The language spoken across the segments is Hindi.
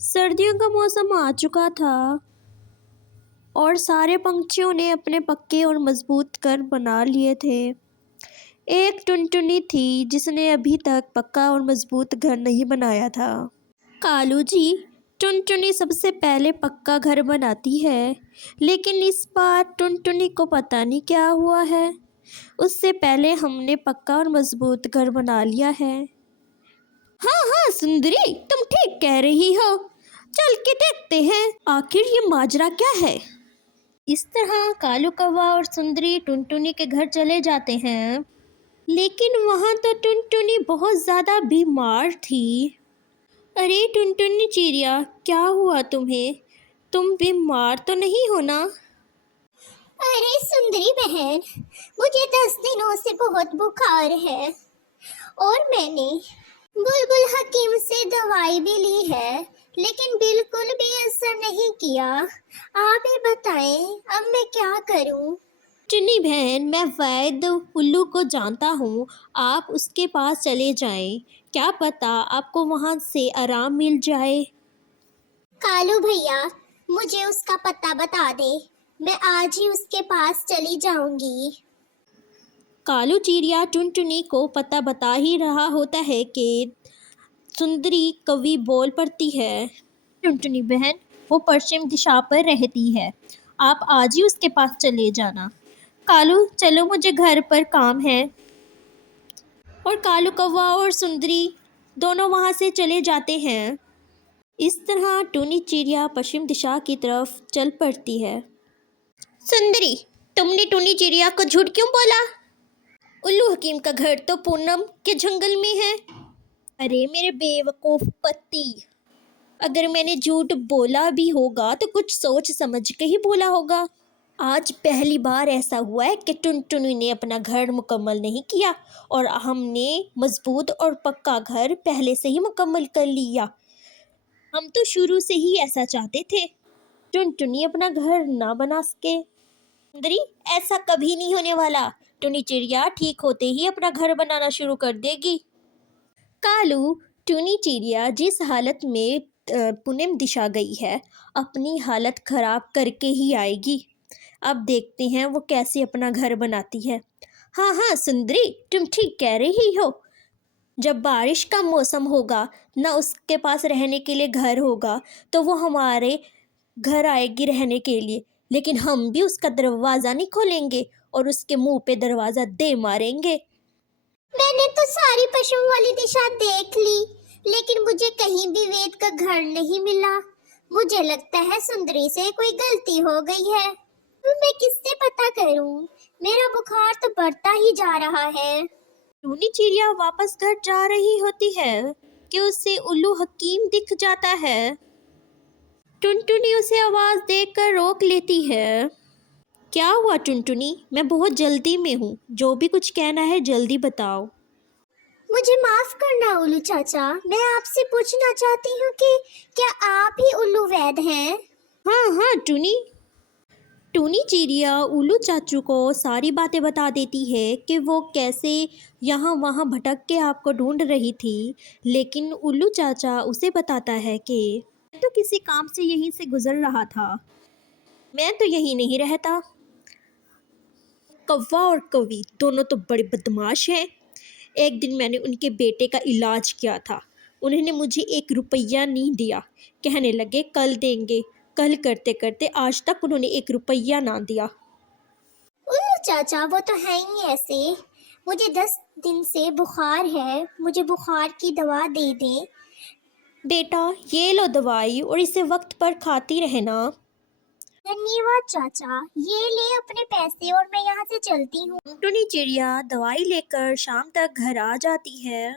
सर्दियों का मौसम आ चुका था और सारे पंछियों ने अपने पक्के और मजबूत घर बना लिए थे। एक टुनटुनी थी जिसने अभी तक पक्का और मजबूत घर नहीं बनाया था। कालू जी, टुनटुनी सबसे पहले पक्का घर बनाती है, लेकिन इस बार टुनटुनी को पता नहीं क्या हुआ है। उससे पहले हमने पक्का और मजबूत घर बना लिया है। हाँ हाँ सुंदरी, तुम ठीक कह रही हो। चल के देखते हैं आखिर ये माजरा क्या है। इस तरह कालू कौवा और सुंदरी टुनटुनी के घर चले जाते हैं, लेकिन वहाँ तो टुनटुनी बहुत ज़्यादा बीमार थी। अरे टुनटुनी चिड़िया, क्या हुआ तुम्हें? तुम बीमार तो नहीं हो ना? अरे सुंदरी बहन, मुझे 10 दिनों से बहुत बुखार है और मैंने बुलबुल हकीम से दवाई भी ली है, लेकिन बिल्कुल भी असर नहीं किया। आप ही बताएं, अब मैं क्या करूं? टुनी बहन, मैं वैद्य उल्लू को जानता हूँ। आप उसके पास चले जाएं। क्या पता आपको वहाँ से आराम मिल जाए। कालू भैया, मुझे उसका पता बता दे, मैं आज ही उसके पास चली जाऊंगी। कालू चिड़िया टुनटुनी को पता बता ही रहा होता है कि सुंदरी कवि बोल पड़ती है। टुनटुनी बहन, वो पश्चिम दिशा पर रहती है। आप आज ही उसके पास चले जाना। कालू चलो, मुझे घर पर काम है। और कालू कौवा और सुंदरी दोनों वहाँ से चले जाते हैं। इस तरह टूनी चिड़िया पश्चिम दिशा की तरफ चल पड़ती है। सुंदरी, तुमने टूनी चिड़िया को झूठ क्यों बोला? उल्लू हकीम का घर तो पूनम के जंगल में है। अरे मेरे बेवकूफ पति, अगर मैंने झूठ बोला भी होगा तो कुछ सोच समझ के ही बोला होगा। आज पहली बार ऐसा हुआ है कि टुनटुनी ने अपना घर मुकम्मल नहीं किया और हमने मजबूत और पक्का घर पहले से ही मुकम्मल कर लिया। हम तो शुरू से ही ऐसा चाहते थे, टुनटुनी अपना घर ना बना सके। सुंदरी, ऐसा कभी नहीं होने वाला। टुनी चिड़िया ठीक होते ही अपना घर बनाना शुरू कर देगी। कालू, टुनी चिड़िया जिस हालत में पूनम दिशा गई है, अपनी हालत खराब करके ही आएगी। अब देखते हैं वो कैसे अपना घर बनाती है। हाँ हाँ सुंदरी, तुम ठीक कह रही हो। जब बारिश का मौसम होगा, ना उसके पास रहने के लिए घर होगा, तो वो हमारे घर आएगी रहने के लिए, लेकिन हम भी उसका दरवाज़ा नहीं खोलेंगे और उसके मुंह पे दरवाज़ा दे मारेंगे। मैंने तो सारी पशुओं वाली दिशा देख ली, लेकिन मुझे कहीं भी वेद का घर नहीं मिला। मुझे लगता है सुंदरी से कोई गलती हो गई है। अब मैं किससे पता करूं? मेरा बुखार तो बढ़ता ही जा रहा है। टूनी चिड़िया वापस घर जा रही होती है कि उसे उल्लू हकीम दिख जाता है। टुनटुनी उसे आवाज़ देकर रोक लेती है। क्या हुआ टुनटुनी? मैं बहुत जल्दी में हूँ, जो भी कुछ कहना है जल्दी बताओ। मुझे माफ करना उल्लू चाचा, मैं आपसे पूछना चाहती हूँ कि क्या आप ही उल्लू वैद हैं? हाँ हाँ टूनी। टूनी चिड़िया उल्लू चाचू को सारी बातें बता देती है कि वो कैसे यहाँ वहाँ भटक के आपको ढूंढ रही थी, लेकिन उल्लू चाचा उसे बताता है कि मैं तो किसी काम से यहीं से गुजर रहा था, मैं तो यहीं नहीं रहता। कौवा और कवि दोनों तो बड़े बदमाश हैं। एक दिन मैंने उनके बेटे का इलाज किया था, उन्होंने मुझे 1 रुपया नहीं दिया। कहने लगे कल देंगे, कल करते करते आज तक उन्होंने 1 रुपया ना दिया। उल्लू चाचा, वो तो है ही ऐसे। मुझे 10 दिन से बुखार है, मुझे बुखार की दवा दे दें। बेटा ये लो दवाई और इसे वक्त पर खाती रहना। धन्यवाद चाचा, ये ले अपने पैसे और मैं यहाँ से चलती हूँ। टुनटुनी चिड़िया दवाई लेकर शाम तक घर आ जाती है।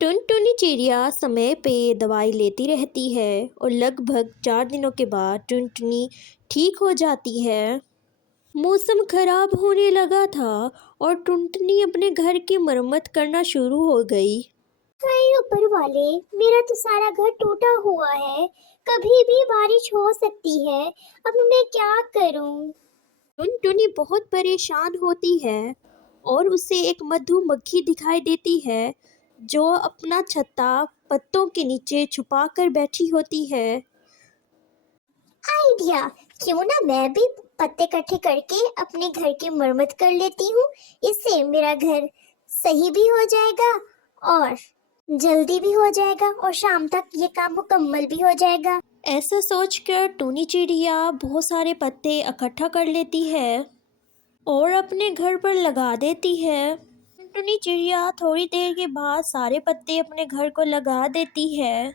टुनटुनी चिड़िया समय पे दवाई लेती रहती है और लगभग 4 दिनों के बाद टुनटुनी ठीक हो जाती है। मौसम खराब होने लगा था और टुनटुनी अपने घर की मरम्मत करना शुरू हो गई। हाय ऊपर वाले, मेरा तो सारा घर टूटा हुआ है, कभी भी बारिश हो सकती है। अब मैं क्या करूँ? टुनटुनी बहुत परेशान होती है और उसे एक मधुमक्खी दिखाई देती है जो अपना छत्ता पत्तों के नीचे छुपा कर बैठी होती है। आइडिया, क्यों ना मैं भी पत्ते इकट्ठे करके अपने घर की मरम्मत कर लेती हूँ। इससे मेरा घर सही भी हो जाएगा और जल्दी भी हो जाएगा और शाम तक ये काम मुकम्मल भी हो जाएगा। ऐसा सोचकर टूनी चिड़िया बहुत सारे पत्ते इकट्ठा कर लेती है और अपने घर पर लगा देती है। टुनटुनी चिड़िया थोड़ी देर के बाद सारे पत्ते अपने घर को लगा देती है,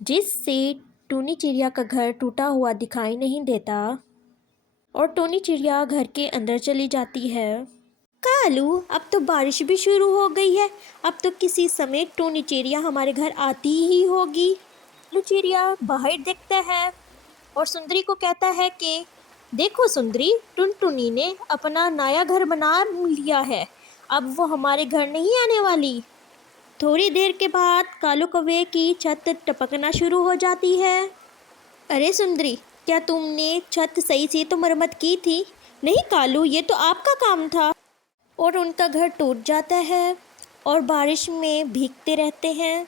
जिससे टूनी चिड़िया का घर टूटा हुआ दिखाई नहीं देता और टूनी चिड़िया घर के अंदर चली जाती है। कालू, अब तो बारिश भी शुरू हो गई है। अब तो किसी समय टूनी चिड़िया हमारे घर आती ही होगी। कालू चिड़िया बाहर देखता है और सुंदरी को कहता है कि देखो सुंदरी, टुनटुनी ने अपना नया घर बना लिया है। अब वो हमारे घर नहीं आने वाली। थोड़ी देर के बाद कालू कौवे की छत टपकना शुरू हो जाती है। अरे सुंदरी, क्या तुमने छत सही से तो मरम्मत की थी? नहीं कालू, ये तो आपका काम था। और उनका घर टूट जाता है और बारिश में भीगते रहते हैं।